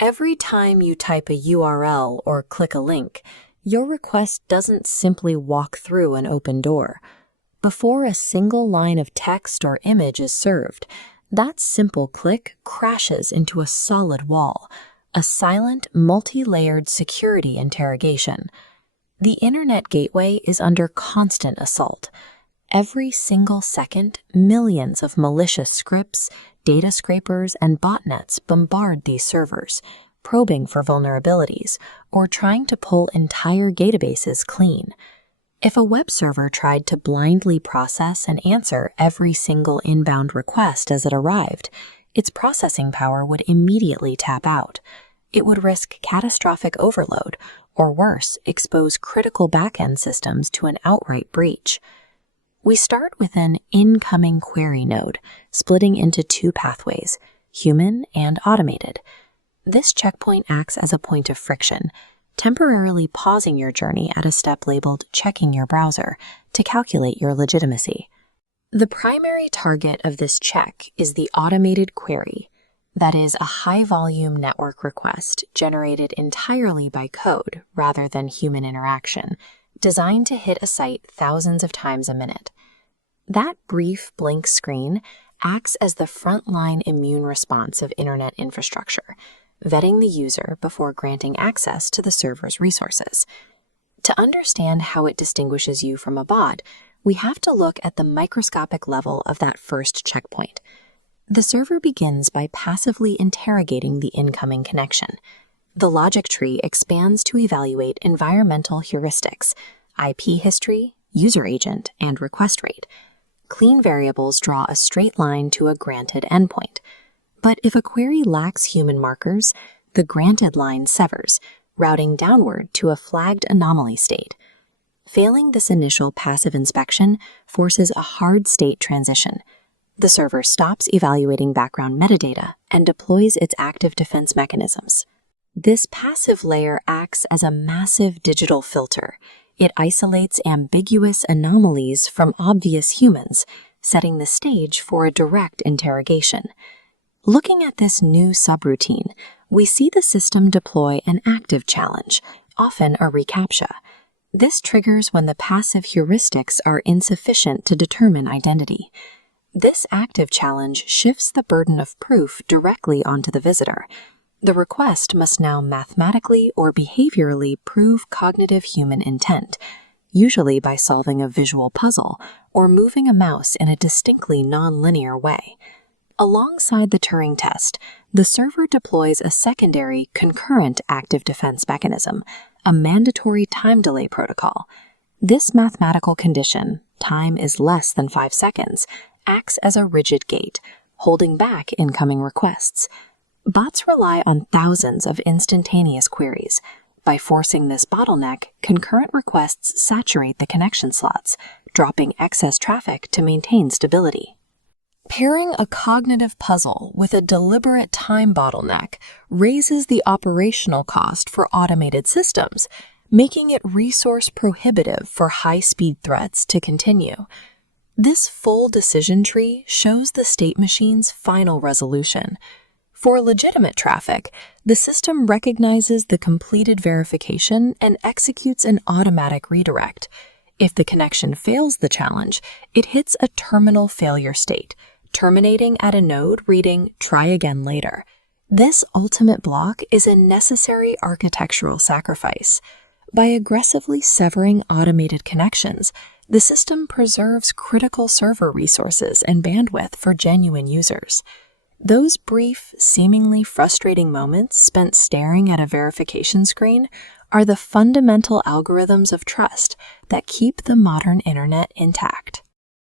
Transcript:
Every time you type a URL or click a link, your request doesn't simply walk through an open door. Before a single line of text or image is served, that simple click crashes into a solid wall, a silent, multi-layered security interrogation. The Internet gateway is under constant assault. Every single second, millions of malicious scripts, data scrapers, and botnets bombard these servers, probing for vulnerabilities or trying to pull entire databases clean. If a web server tried to blindly process and answer every single inbound request as it arrived, its processing power would immediately tap out. It would risk catastrophic overload, or worse, expose critical backend systems to an outright breach. We start with an incoming query node, splitting into two pathways, human and automated. This checkpoint acts as a point of friction, temporarily pausing your journey at a step labeled checking your browser to calculate your legitimacy. The primary target of this check is the automated query, that is, a high-volume network request generated entirely by code rather than human interaction, designed to hit a site thousands of times a minute. That brief blink screen acts as the frontline immune response of Internet infrastructure, vetting the user before granting access to the server's resources. To understand how it distinguishes you from a bot, we have to look at the microscopic level of that first checkpoint. The server begins by passively interrogating the incoming connection. The logic tree expands to evaluate environmental heuristics, IP history, user agent, and request rate. Clean variables draw a straight line to a granted endpoint. But if a query lacks human markers, the granted line severs, routing downward to a flagged anomaly state. Failing this initial passive inspection forces a hard state transition. The server stops evaluating background metadata and deploys its active defense mechanisms. This passive layer acts as a massive digital filter. It isolates ambiguous anomalies from obvious humans, setting the stage for a direct interrogation. Looking at this new subroutine, we see the system deploy an active challenge, often a reCAPTCHA. This triggers when the passive heuristics are insufficient to determine identity. This active challenge shifts the burden of proof directly onto the visitor. The request must now mathematically or behaviorally prove cognitive human intent, usually by solving a visual puzzle or moving a mouse in a distinctly nonlinear way. Alongside the Turing test, the server deploys a secondary concurrent active defense mechanism, a mandatory time delay protocol. This mathematical condition, time is less than 5 seconds, acts as a rigid gate, holding back incoming requests. Bots rely on thousands of instantaneous queries. By forcing this bottleneck, concurrent requests saturate the connection slots, dropping excess traffic to maintain stability. Pairing a cognitive puzzle with a deliberate time bottleneck raises the operational cost for automated systems, making it resource prohibitive for high-speed threats to continue. This full decision tree shows the state machine's final resolution. For legitimate traffic, the system recognizes the completed verification and executes an automatic redirect. If the connection fails the challenge, it hits a terminal failure state, terminating at a node reading "try again later." This ultimate block is a necessary architectural sacrifice. By aggressively severing automated connections, the system preserves critical server resources and bandwidth for genuine users. Those brief, seemingly frustrating moments spent staring at a verification screen are the fundamental algorithms of trust that keep the modern internet intact.